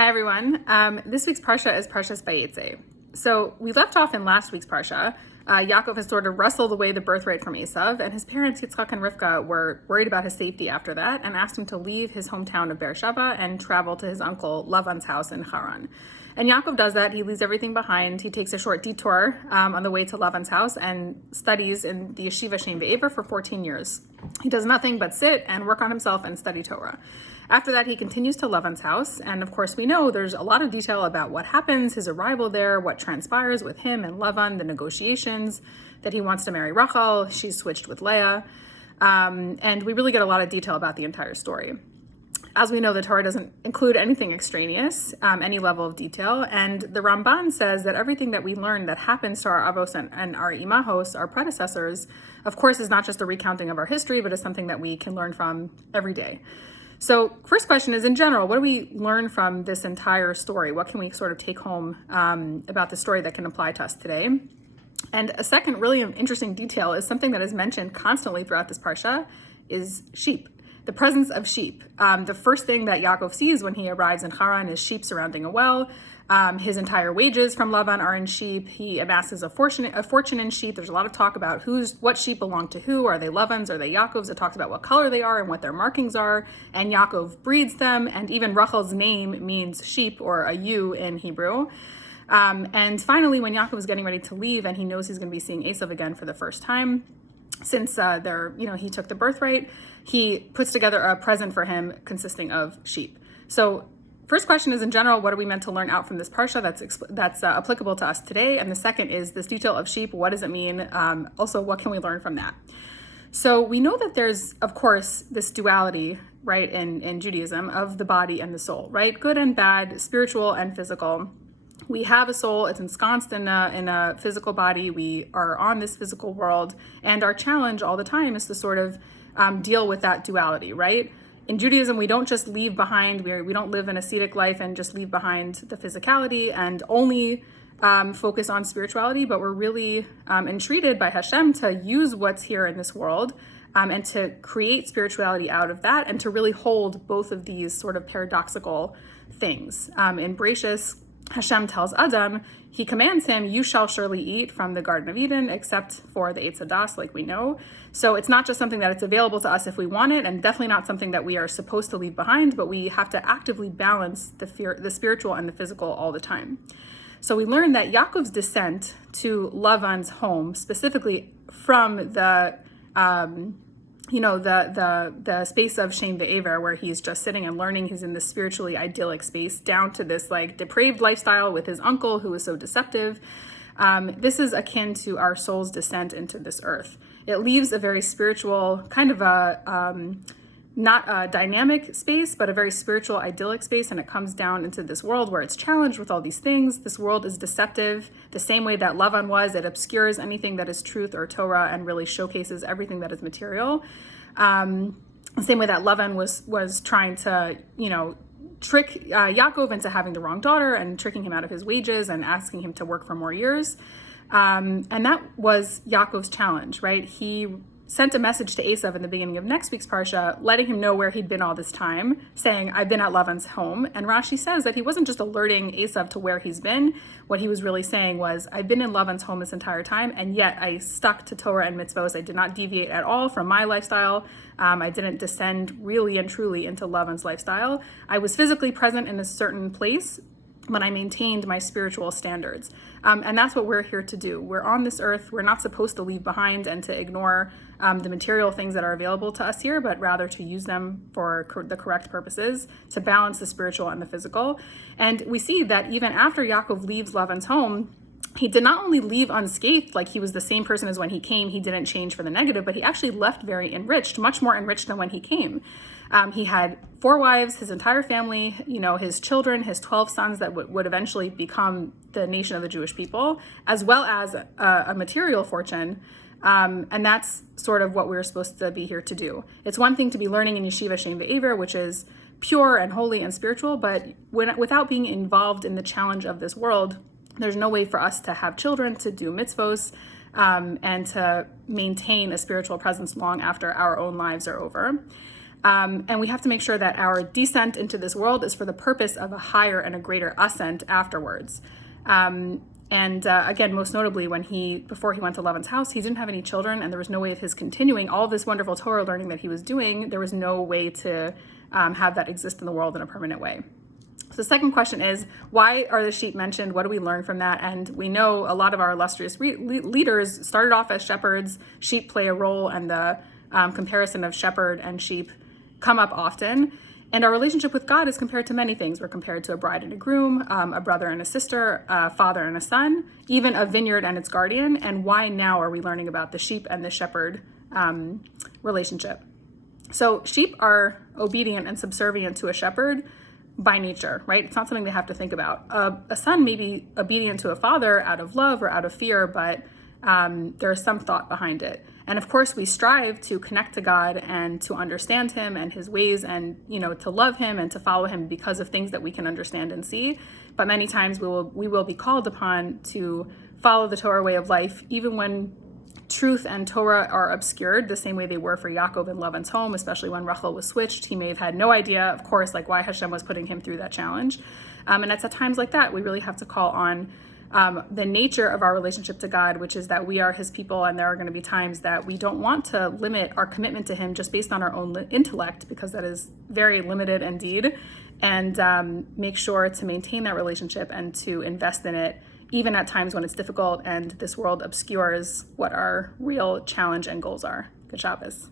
Hi everyone. This week's Parsha is Parshas Vayetzei. So we left off in last week's Parsha. Yaakov has sort of wrestled away the birthright from Esav, and his parents Yitzchak and Rivka were worried about his safety after that and asked him to leave his hometown of Beersheba and travel to his uncle Lavan's house in Haran. And Yaakov does that. He leaves everything behind. He takes a short detour on the way to Lavan's house and studies in the yeshiva Shem Ve'ever for 14 years. He does nothing but sit and work on himself and study Torah. After that, he continues to Lavan's house. And of course, we know there's a lot of detail about what happens, his arrival there, what transpires with him and Lavan, the negotiations, that he wants to marry Rachel. She's switched with Leah. And we really get a lot of detail about the entire story. As we know, the Torah doesn't include anything extraneous, any level of detail. And the Ramban says that everything that we learn that happens to our avos and our imahos, our predecessors, of course, is not just a recounting of our history, but is something that we can learn from every day. So first question is, in general, what do we learn from this entire story? What can we sort of take home about the story that can apply to us today? And a second really interesting detail is something that is mentioned constantly throughout this parsha is sheep. The presence of sheep. The first thing that Yaakov sees when he arrives in Haran is sheep surrounding a well. His entire wages from Lavan are in sheep. He amasses a fortune in sheep. There's a lot of talk about what sheep belong to who. Are they Lavan's? Are they Yaakov's? It talks about what color they are and what their markings are. And Yaakov breeds them. And even Rachel's name means sheep, or a ewe in Hebrew. And finally, when Yaakov is getting ready to leave and he knows he's going to be seeing Esav again for the first time, since he took the birthright, he puts together a present for him consisting of sheep. So first question is, in general, what are we meant to learn out from this parsha that's applicable to us today? And the second is this detail of sheep. What does it mean? Also, what can we learn from that? So we know that there's, of course, this duality, right, in Judaism of the body and the soul, right? Good and bad, spiritual and physical. We have a soul, it's ensconced in a physical body. We are on this physical world, and our challenge all the time is to sort of deal with that duality, right? In Judaism, we don't just leave behind, we don't live an ascetic life and just leave behind the physicality and only focus on spirituality, but we're really entreated by Hashem to use what's here in this world and to create spirituality out of that and to really hold both of these sort of paradoxical things. In Bereshis, Hashem tells Adam, he commands him, you shall surely eat from the Garden of Eden, except for the Eitz Hadas, like we know. So it's not just something that it's available to us if we want it, and definitely not something that we are supposed to leave behind, but we have to actively balance the spiritual and the physical all the time. So we learn that Yaakov's descent to Lavan's home, specifically from the space of Shem Ve'ever, where he's just sitting and learning, he's in this spiritually idyllic space, down to this like depraved lifestyle with his uncle who is so deceptive. This is akin to our soul's descent into this earth. It leaves a very spiritual, kind of not a dynamic space, but a very spiritual, idyllic space, and it comes down into this world where it's challenged with all these things. This world is deceptive, the same way that Lavan was. It obscures anything that is truth or Torah and really showcases everything that is material. The same way that Lavan was trying to, trick Yaakov into having the wrong daughter and tricking him out of his wages and asking him to work for more years. And that was Yaakov's challenge, right? He sent a message to Esav in the beginning of next week's parsha, letting him know where he'd been all this time, saying, I've been at Lavan's home. And Rashi says that he wasn't just alerting Esav to where he's been. What he was really saying was, I've been in Lavan's home this entire time, and yet I stuck to Torah and mitzvos. I did not deviate at all from my lifestyle. I didn't descend really and truly into Lavan's lifestyle. I was physically present in a certain place, but I maintained my spiritual standards. And that's what we're here to do. We're on this earth. We're not supposed to leave behind and to ignore the material things that are available to us here, but rather to use them for the correct purposes, to balance the spiritual and the physical. And we see that even after Yaakov leaves Lavan's home, he did not only leave unscathed, like he was the same person as when he came, he didn't change for the negative, but he actually left very enriched, much more enriched than when he came. He had 4 wives, his entire family, his children, his 12 sons that would eventually become the nation of the Jewish people, as well as a material fortune. And that's sort of what we're supposed to be here to do. It's one thing to be learning in yeshiva Shem Ve'ever, which is pure and holy and spiritual, but without being involved in the challenge of this world, there's no way for us to have children, to do mitzvos, and to maintain a spiritual presence long after our own lives are over. And we have to make sure that our descent into this world is for the purpose of a higher and a greater ascent afterwards. Again, most notably, before he went to Lavan's house, he didn't have any children, and there was no way of his continuing all this wonderful Torah learning that he was doing. There was no way to have that exist in the world in a permanent way. So the second question is, why are the sheep mentioned? What do we learn from that? And we know a lot of our illustrious leaders started off as shepherds. Sheep play a role, and the comparison of shepherd and sheep come up often. And our relationship with God is compared to many things. We're compared to a bride and a groom, a brother and a sister, a father and a son, even a vineyard and its guardian. And why now are we learning about the sheep and the shepherd relationship? So sheep are obedient and subservient to a shepherd by nature, right? It's not something they have to think about. A son may be obedient to a father out of love or out of fear, but there is some thought behind it. And of course, we strive to connect to God and to understand him and his ways, and, to love him and to follow him because of things that we can understand and see. But many times we will be called upon to follow the Torah way of life, even when truth and Torah are obscured, the same way they were for Yaakov in Lavan's home, especially when Rachel was switched. He may have had no idea, of course, why Hashem was putting him through that challenge. And it's at times like that we really have to call on the nature of our relationship to God, which is that we are his people, and there are going to be times that we don't want to limit our commitment to him just based on our own intellect, because that is very limited indeed, and make sure to maintain that relationship and to invest in it, even at times when it's difficult and this world obscures what our real challenge and goals are. Good Shabbos.